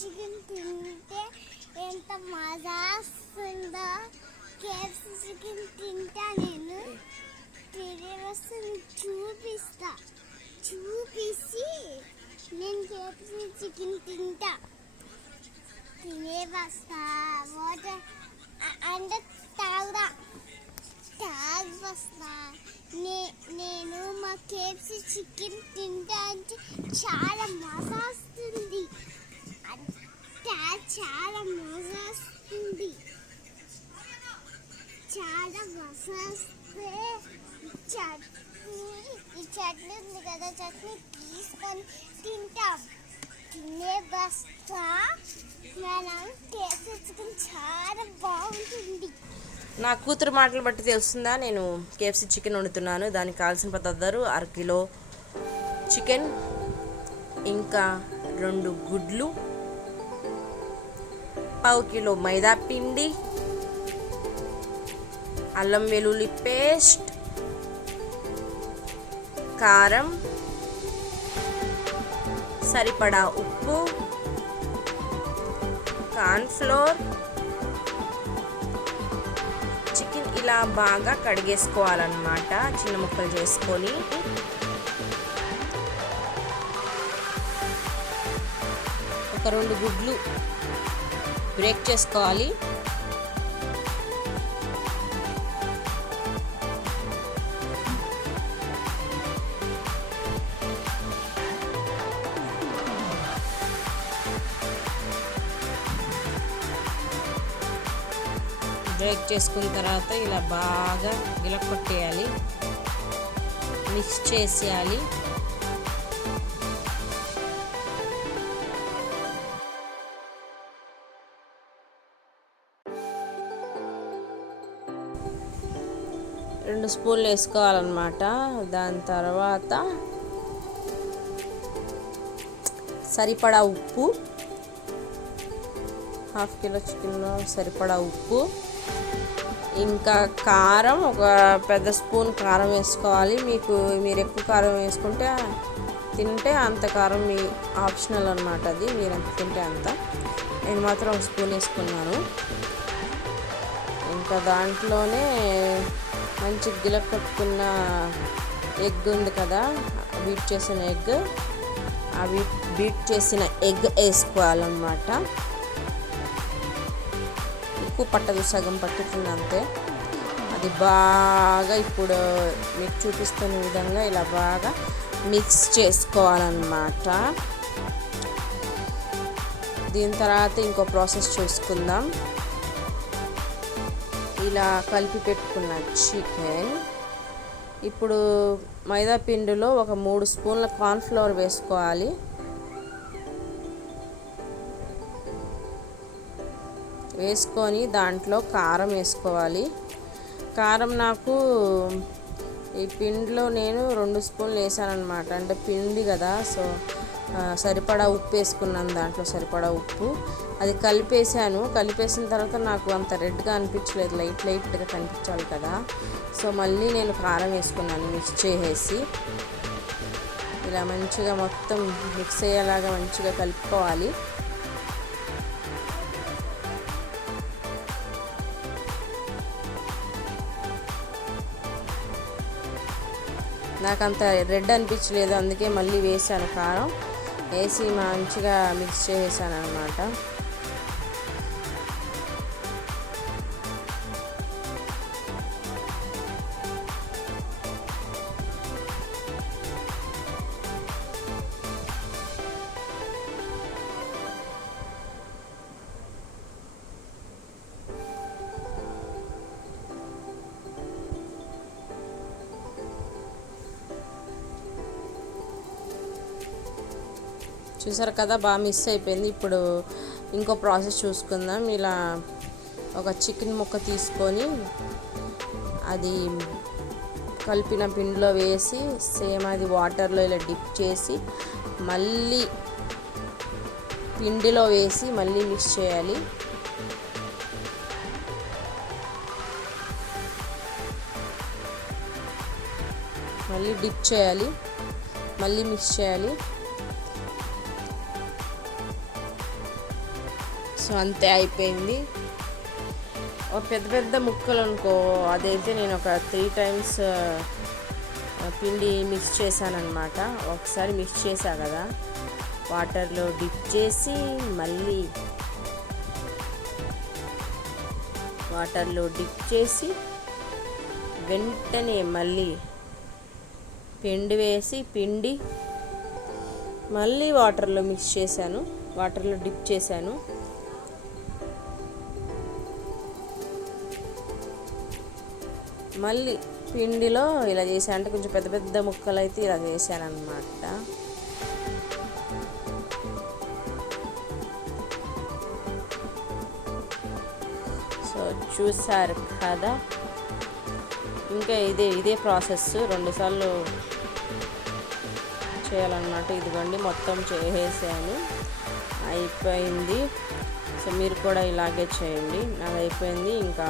Chicken తింటే ఎంత మజా వస్తుందో. కేఎఫ్సీ చికెన్ తింటా నేను. తినే వస్తు చూపిసి నేను కేఎఫ్సీ చికెన్ తింటా. తినే వస్తా వాటర్ అంటే తాగి వస్తా. నేను మా కేఎఫ్సీ చికెన్ తింటా అంటే చాలా మజా వస్తుంది. చాలా మజా వస్తుంది. చాలా మజా వస్తే ఈ చట్నీ ఉంది కదా, చట్నీ తీసుకొని తింటాం. తినే బస్తా కేఎఫ్సీ చికెన్ చాలా బాగుంటుంది. నా కూతురు మాటలు బట్టి తెలుస్తుందా నేను కేఎఫ్సీ చికెన్ వండుతున్నాను. దానికి కావాల్సిన పదార్థాలు 1/2 కిలో చికెన్, ఇంకా 2 గుడ్లు, 1/2 కిలో మైదా పిండి, అల్లం వెల్లుల్లి పేస్ట్, కారం, సరిపడా ఉప్పు, కార్న్ఫ్లోర్. చికెన్ ఇలా బాగా కడిగేసుకోవాలన్నమాట, చిన్న ముక్కలు చేసుకొని. ఒక 2 గుడ్లు బ్రేక్ చేసుకోవాలి. బ్రేక్ చేసుకున్న తర్వాత ఇలా బాగా గిలకొట్టేయాలి, మిక్స్ చేసేయాలి. రెండు స్పూన్లు వేసుకోవాలన్నమాట. దాని తర్వాత సరిపడా ఉప్పు, 1/2 కిలో చికెన్లో సరిపడా ఉప్పు, ఇంకా కారం ఒక పెద్ద స్పూన్ కారం వేసుకోవాలి. మీరు ఎక్కువ కారం వేసుకుంటే తింటే అంత కారం మీ ఆప్షనల్ అన్నమాట, అది మీరు ఎంత తింటే అంత. నేను మాత్రం 1 స్పూన్ వేసుకున్నాను. ఇంకా దాంట్లోనే మంచి గిలకొట్టుకున్న ఎగ్ ఉంది కదా, బీట్ చేసిన ఎగ్, ఆ బీట్ చేసిన ఎగ్ వేసుకోవాలన్నమాట. ఎక్కువ పట్టదు, సగం పట్టుతుంది అంతే. అది బాగా ఇప్పుడు మీకు చూపిస్తున్న విధంగా ఇలా బాగా మిక్స్ చేసుకోవాలన్నమాట. దీని తర్వాత ఇంకో ప్రాసెస్ చూసుకుందాం. ఇలా కలిపి పెట్టుకున్న చికెన్ ఇప్పుడు మైదా పిండిలో ఒక 3 స్పూన్ల కార్న్ఫ్లోర్ వేసుకోవాలి. వేసుకొని దాంట్లో కారం వేసుకోవాలి. కారం నాకు ఈ పిండిలో నేను 2 స్పూన్లు వేసాను అనమాట, అంటే పిండి కదా, సో సరిపడా ఉప్పు వేసుకున్నాను. దాంట్లో సరిపడా ఉప్పు అది కలిపేసాను. కలిపేసిన తర్వాత నాకు అంత రెడ్గా అనిపించలేదు, లైట్గా కనిపించాలి కదా, సో మళ్ళీ నేను కారం వేసుకున్నాను. మిక్స్ చేసేసి ఇలా మంచిగా మొత్తం మిక్స్ అయ్యేలాగా మంచిగా కలుపుకోవాలి. నాకు అంత రెడ్ అనిపించలేదు, అందుకే మళ్ళీ వేసాను కారం. వేసి మంచిగా మిక్స్ చేసాను అన్నమాట. చూసారు కదా, బాగా మిక్స్ అయిపోయింది. ఇప్పుడు ఇంకో ప్రాసెస్ చూసుకుందాం. ఇలా ఒక చికెన్ ముక్క తీసుకొని అది కలిపిన పిండిలో వేసి సేమ్ అది వాటర్లో ఇలా డిప్ చేసి మళ్ళీ పిండిలో వేసి మళ్ళీ మిక్స్ చేయాలి. మళ్ళీ డిప్ చేయాలి, మళ్ళీ మిక్స్ చేయాలి. సో అంతే, అయిపోయింది. ఒక పెద్ద పెద్ద ముక్కలు అనుకో, అదైతే నేను ఒక 3 times పిండి మిక్స్ చేశానన్నమాట. ఒకసారి మిక్స్ చేశా కదా, వాటర్లో డిప్ చేసి మళ్ళీ వాటర్లో డిప్ చేసి వెంటనే మళ్ళీ పిండి వేసి పిండి మళ్ళీ వాటర్లో మిక్స్ చేశాను, వాటర్లో డిప్ చేశాను. మళ్ళీ పిండిలో ఇలా చేశాను, అంటే కొంచెం పెద్ద పెద్ద ముక్కలు అయితే ఇలా చేశాను అన్నమాట. సో చూసారు కదా, ఇంకా ఇదే ప్రాసెస్ 2 సార్లు చేయాలన్నమాట. ఇదిగోండి మొత్తం చేసేసాను, అయిపోయింది. సో మీరు కూడా ఇలాగే చేయండి. నాది అయిపోయింది. ఇంకా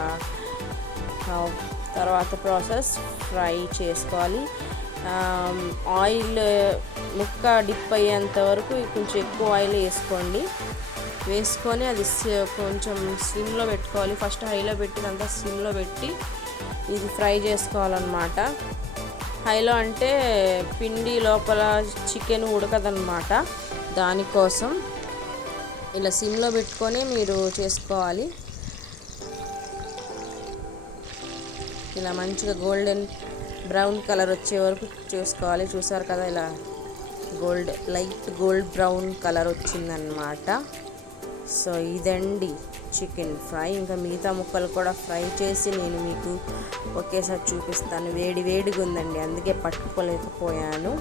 తర్వాత ప్రాసెస్ ఫ్రై చేసుకోవాలి. ఆయిల్ ముక్క డిప్ అయ్యేంత వరకు కొంచెం ఎక్కువ ఆయిల్ వేసుకొని అది కొంచెం స్లిమ్లో పెట్టుకోవాలి. ఫస్ట్ హైలో పెట్టి అంతా స్లిమ్లో పెట్టి ఇది ఫ్రై చేసుకోవాలన్నమాట. హైలో అంటే పిండి లోపల చికెన్ ఉడకదన్నమాట, దానికోసం ఇలా సిమ్లో పెట్టుకొని మీరు చేసుకోవాలి. ఇలా మంచిగా గోల్డెన్ బ్రౌన్ కలర్ వచ్చే వరకు చూసుకోవాలి. చూసారు కదా, ఇలా లైట్ గోల్డ్ బ్రౌన్ కలర్ వచ్చిందన్నమాట. సో ఇదండి చికెన్ ఫ్రై. ఇంకా మిగతా ముక్కలు కూడా ఫ్రై చేసి నేను మీకు ఒకేసారి చూపిస్తాను. వేడిగా ఉందండి, అందుకే పట్టుకోలేకపోయాను.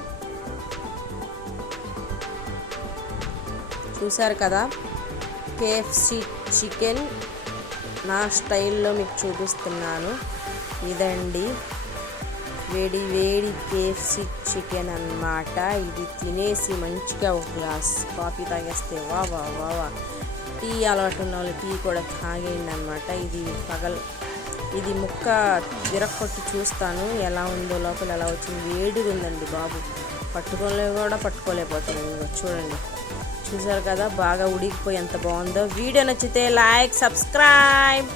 చూసారు కదా, KFC చికెన్ నా స్టైల్లో మీకు చూపిస్తున్నాను. ఇదండి వేడి KFC చికెన్ అన్నమాట. ఇది తినేసి మంచిగా ఒక గ్లాస్ కాఫీ తాగేస్తే వా టీ అలవాటు ఉన్న వాళ్ళు టీ కూడా తాగేయండి అన్నమాట. ఇది ముక్క విరక్కొట్టి చూస్తాను ఎలా ఉందో, లోపల ఎలా వచ్చింది. వేడిగా ఉందండి బాబు, పట్టుకోలేకపోతున్నాను. చూడండి, చూసారు కదా బాగా ఉడికిపోయి ఎంత బాగుందో. వీడియో నచ్చితే లైక్, సబ్స్క్రైబ్.